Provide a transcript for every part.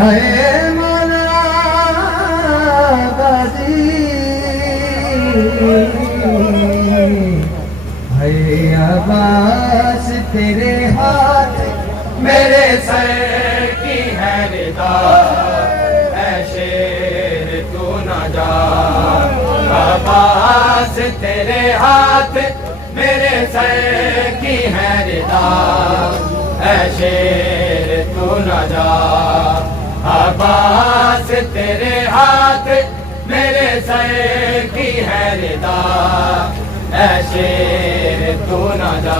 है मौला गाजी है अब्बास तेरे हाथ मेरे सर की है निदा ऐ शेर तू न जा अब्बास तेरे हाथ मेरे सर की है निदा ऐ शेर तू न जा अब्बास तेरे हाथ मेरे सर की है निदा ऐ शेर तू न जा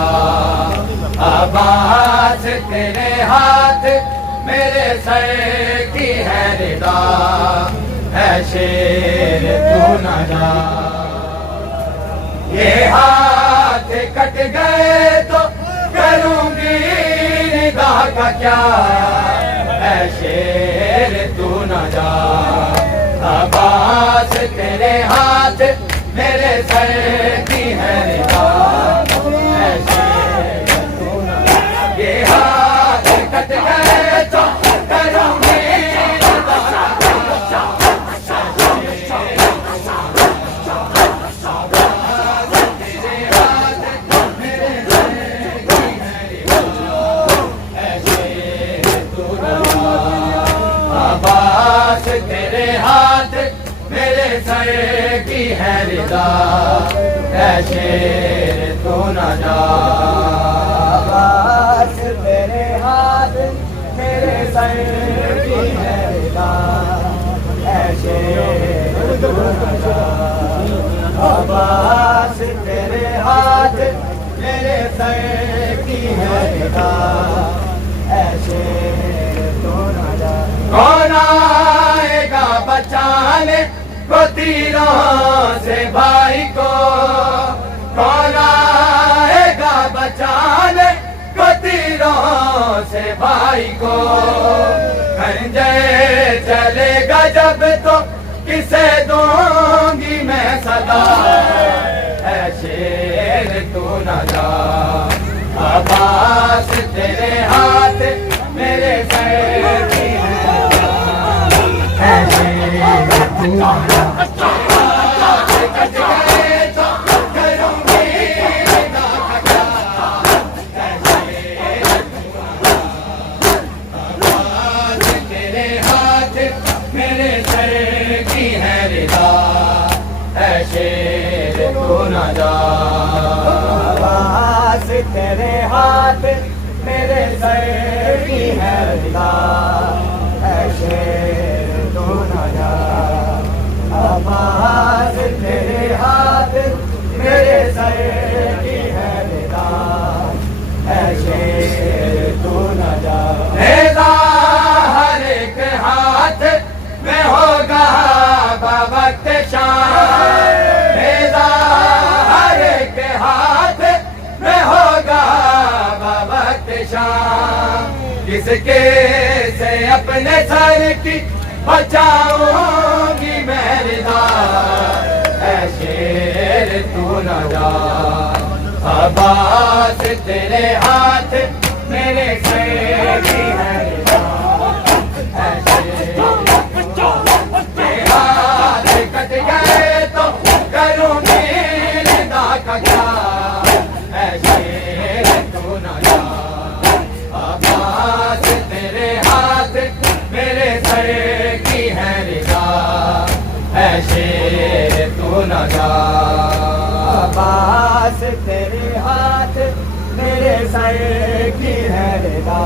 अब्बास तेरे हाथ मेरे सर की है निदा ऐ शेर तू न जा ये हाथ कट गए तो करूंगी निगाह का क्या ऐ शेर तू न जा अब्बास तेरे हाथ मेरे सर की है निगाह ऐ शेर तू न जा ये हाथ कट गए तो करूंगी निगाह का क्या अब्बास तेरे हाथ मेरे सर की है निदा ऐ शेर तू न जा अब्बास तेरे हाथ मेरे सर की है निदा ऐ शेर तू न जा अब्बास तेरे हाथ मेरे सर की है निदा ऐ शेर तू न जा कौन आएगा बचाने को तीरों से भाई को कौन आएगा बचाने को तीरों से भाई को खंजर चलेगा जब तो किसे दूंगी मैं सदा ऐ शेर तू न जा अब्बास तेरे हाथ मेरे सर की है तू न जा कट गए तो करूंगी निगाह का क्या ऐ शेर तू न जा अब्बास तेरे हाथ मेरे सर की है निदा ऐ शेर तू न जा अब्बास तेरे हाथ मेरे सर की है निदा ऐ शेर तू न जा अब्बास तेरे हाथ मेरे सर की है निदा ऐ शेर तू न जा नेज़ा हर एक हाथ में होगा बवक्त शाम नेज़ा हर एक हाथ में होगा बवक्त शाम किसके से अपने सर की बचाऊंगी मैं निदा ऐ शेर तू न जा अब्बास तेरे हाथ मेरे सर की है निदा ऐ शेर ये हाथ कट गए तो करूंगी निगाह का क्या ऐ शेर तू न जा अब्बास तेरे हाथ मेरे सर की है निदा ऐ शेर तू न जा अब्बास तेरे हाथ मेरे सर की है निदा